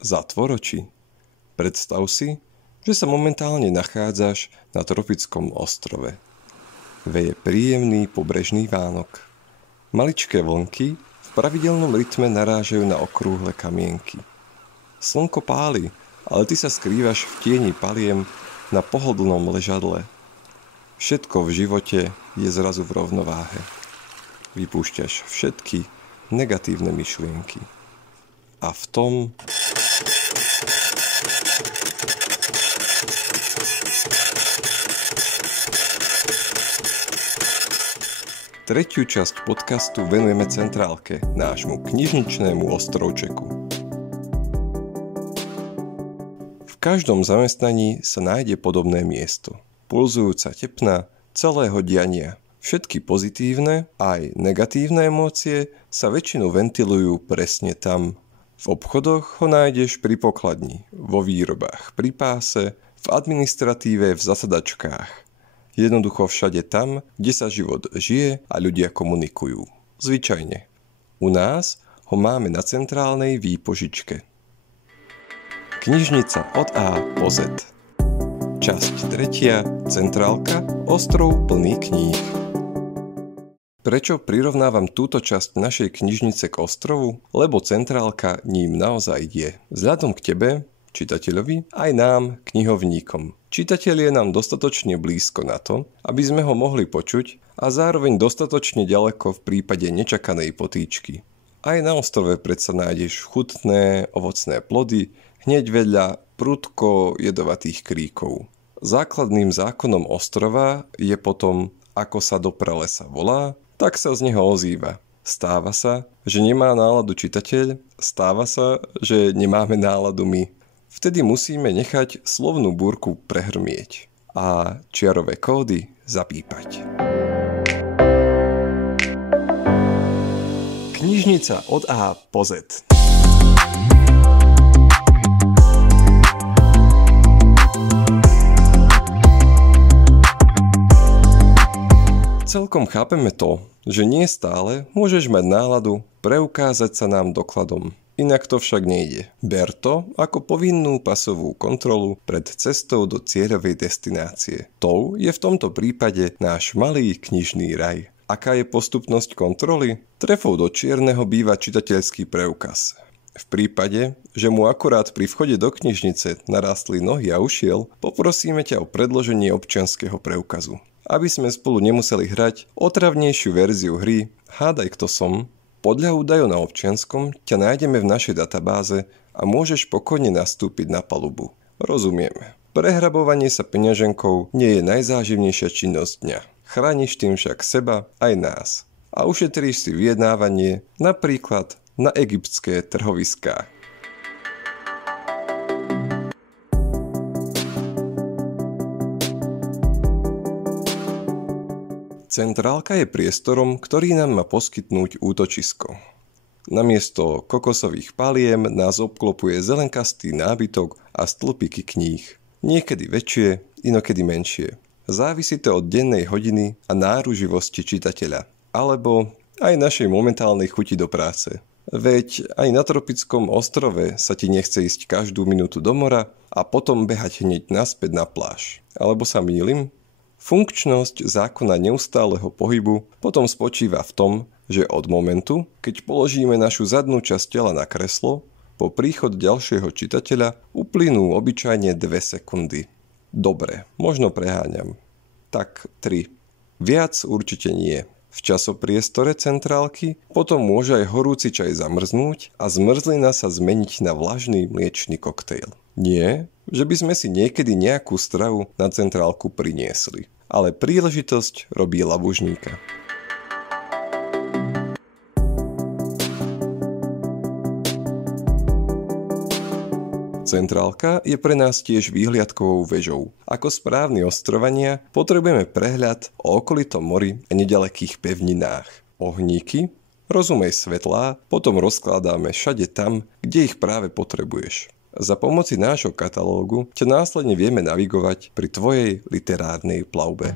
Zatvor oči. Predstav si, že sa momentálne nachádzaš na tropickom ostrove. Veje príjemný pobrežný vánok. Maličké vlnky v pravidelnom rytme narážajú na okrúhle kamienky. Slnko páli, ale ty sa skrývaš v tieni paliem na pohodlnom ležadle. Všetko v živote je zrazu v rovnováhe. Vypúšťaš všetky negatívne myšlienky. A v tom tretiu časť podcastu venujeme centrálke, nášmu knižničnému ostrovčeku. V každom zamestnaní sa nájde podobné miesto. Pulzujúca tepna celého diania. Všetky pozitívne aj negatívne emócie sa väčšinou ventilujú presne tam. V obchodoch ho nájdeš pri pokladni, vo výrobách, pri páse, v administratíve, v zasadačkách. Jednoducho všade tam, kde sa život žije a ľudia komunikujú. Zvyčajne. U nás ho máme na centrálnej výpožičke. Knižnica od A po Z. Časť 3. Centrálka. Ostrov plný kníh. Prečo prirovnávam túto časť našej knižnice k ostrovu? Lebo centrálka ním naozaj je. Vzhľadom k tebe, čitateľovi, aj nám, knihovníkom. Čitateľ je nám dostatočne blízko na to, aby sme ho mohli počuť a zároveň dostatočne ďaleko v prípade nečakanej potýčky. Aj na ostrove predsa nájdeš chutné, ovocné plody, hneď vedľa prudko jedovatých kríkov. Základným zákonom ostrova je potom, ako sa do pralesa volá, tak sa z neho ozýva. Stáva sa, že nemá náladu čitateľ, stáva sa, že nemáme náladu my. Vtedy musíme nechať slovnú búrku prehrmieť a čiarové kódy zapípať. Knižnica od A po Z. Celkom chápeme to, že nie stále môžeš mať náladu preukázať sa nám dokladom. Inak to však nejde. Ber to ako povinnú pasovú kontrolu pred cestou do cieľovej destinácie. Tou je v tomto prípade náš malý knižný raj. Aká je postupnosť kontroly? Trefou do čierneho býva čitateľský preukaz. V prípade, že mu akurát pri vchode do knižnice narástli nohy a ušiel, poprosíme ťa o predloženie občianskeho preukazu. Aby sme spolu nemuseli hrať otravnejšiu verziu hry Hádaj, kto som. Podľa údajov na občianskom ťa nájdeme v našej databáze a môžeš pokojne nastúpiť na palubu. Rozumieme. Prehrabovanie sa peňaženkou nie je najzáživnejšia činnosť dňa. Chrániš tým však seba aj nás. A ušetríš si vyjednávanie napríklad na egyptské trhoviská. Centrálka je priestorom, ktorý nám má poskytnúť útočisko. Namiesto kokosových paliem nás obklopuje zelenkastý nábytok a stĺpiky kníh. Niekedy väčšie, inokedy menšie. Závisí to od dennej hodiny a náruživosti čitateľa. Alebo aj našej momentálnej chuti do práce. Veď aj na tropickom ostrove sa ti nechce ísť každú minútu do mora a potom behať hneď naspäť na pláž. Alebo sa mýlim? Funkčnosť zákona neustáleho pohybu potom spočíva v tom, že od momentu, keď položíme našu zadnú časť tela na kreslo, po príchod ďalšieho čitateľa uplynú obyčajne 2 sekundy. Dobre, možno preháňam. Tak 3. Viac určite nie. V časopriestore centrálky potom môže aj horúci čaj zamrznúť a zmrzlina sa zmeniť na vlažný mliečny koktejl. Nie, že by sme si niekedy nejakú stravu na centrálku priniesli, ale príležitosť robí labužníka. Centrálka je pre nás tiež výhliadkovou vežou. Ako správni ostrovania potrebujeme prehľad o okolitom mori a nedalekých pevninách. Ohníky, rozumej svetlá, potom rozkladáme všade tam, kde ich práve potrebuješ. Za pomoci nášho katalógu ťa následne vieme navigovať pri tvojej literárnej plavbe.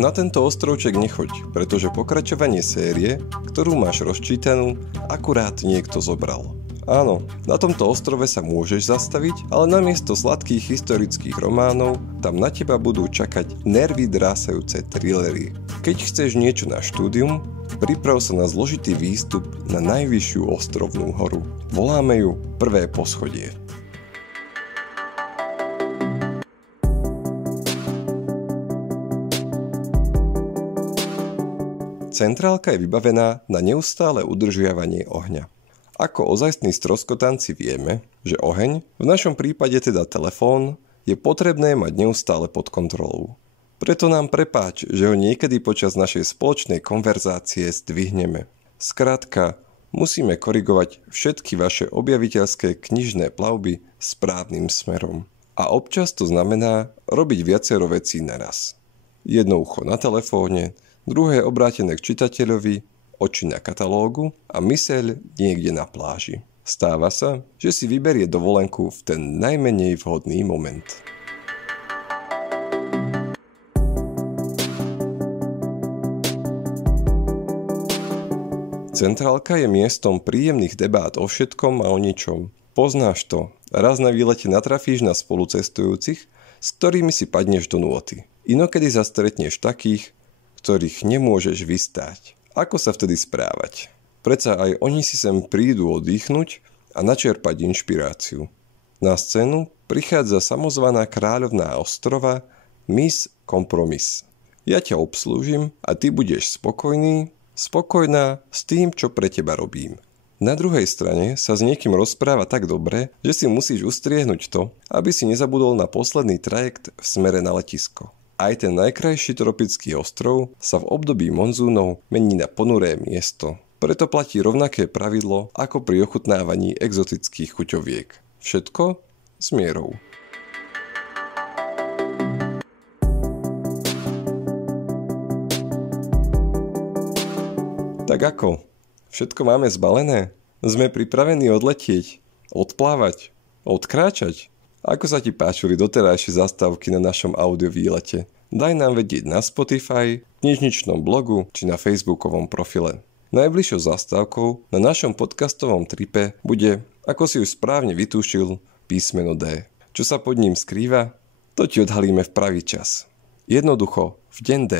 Na tento ostrovček nechoď, pretože pokračovanie série, ktorú máš rozčítanú, akurát niekto zobral. Áno, na tomto ostrove sa môžeš zastaviť, ale namiesto sladkých historických románov tam na teba budú čakať nervy drásajúce thrillery. Keď chceš niečo na štúdium, priprav sa na zložitý výstup na najvyššiu ostrovnú horu. Voláme ju Prvé poschodie. Centrálka je vybavená na neustále udržiavanie ohňa. Ako ozajstní stroskotanci vieme, že oheň, v našom prípade teda telefón, je potrebné mať neustále pod kontrolou. Preto nám prepáč, že ho niekedy počas našej spoločnej konverzácie zdvihneme. Skrátka, musíme korigovať všetky vaše objaviteľské knižné plavby správnym smerom. A občas to znamená robiť viacero vecí naraz. Jedno ucho na telefóne, druhé obrátené k čitateľovi, oči na katalógu a myseľ niekde na pláži. Stáva sa, že si vyberie dovolenku v ten najmenej vhodný moment. Centrálka je miestom príjemných debát o všetkom a o ničom. Poznáš to. Raz na výlete natrafíš na spolucestujúcich, s ktorými si padneš do nôty. Inokedy zastretneš takých, ktorých nemôžeš vystáť. Ako sa vtedy správať? Predsa aj oni si sem prídu oddychnúť a načerpať inšpiráciu. Na scénu prichádza samozvaná kráľovná ostrova Miss Kompromis. Ja ťa obslúžim a ty budeš spokojná s tým, čo pre teba robím. Na druhej strane sa s niekým rozpráva tak dobre, že si musíš ustriehnúť to, aby si nezabudol na posledný trajekt v smere na letisko. Aj ten najkrajší tropický ostrov sa v období monzúnov mení na ponuré miesto. Preto platí rovnaké pravidlo ako pri ochutnávaní exotických chuťoviek. Všetko s mierou. Tak ako? Všetko máme zbalené? Sme pripravení odletieť, odplávať, odkráčať? Ako sa ti páčili doterajšie zastávky na našom audiovýlete? Daj nám vedieť na Spotify, knižničnom blogu či na facebookovom profile. Najbližšou zastávkou na našom podcastovom tripe bude, ako si už správne vytušil, písmeno D. Čo sa pod ním skrýva? To ti odhalíme v pravý čas. Jednoducho v deň D.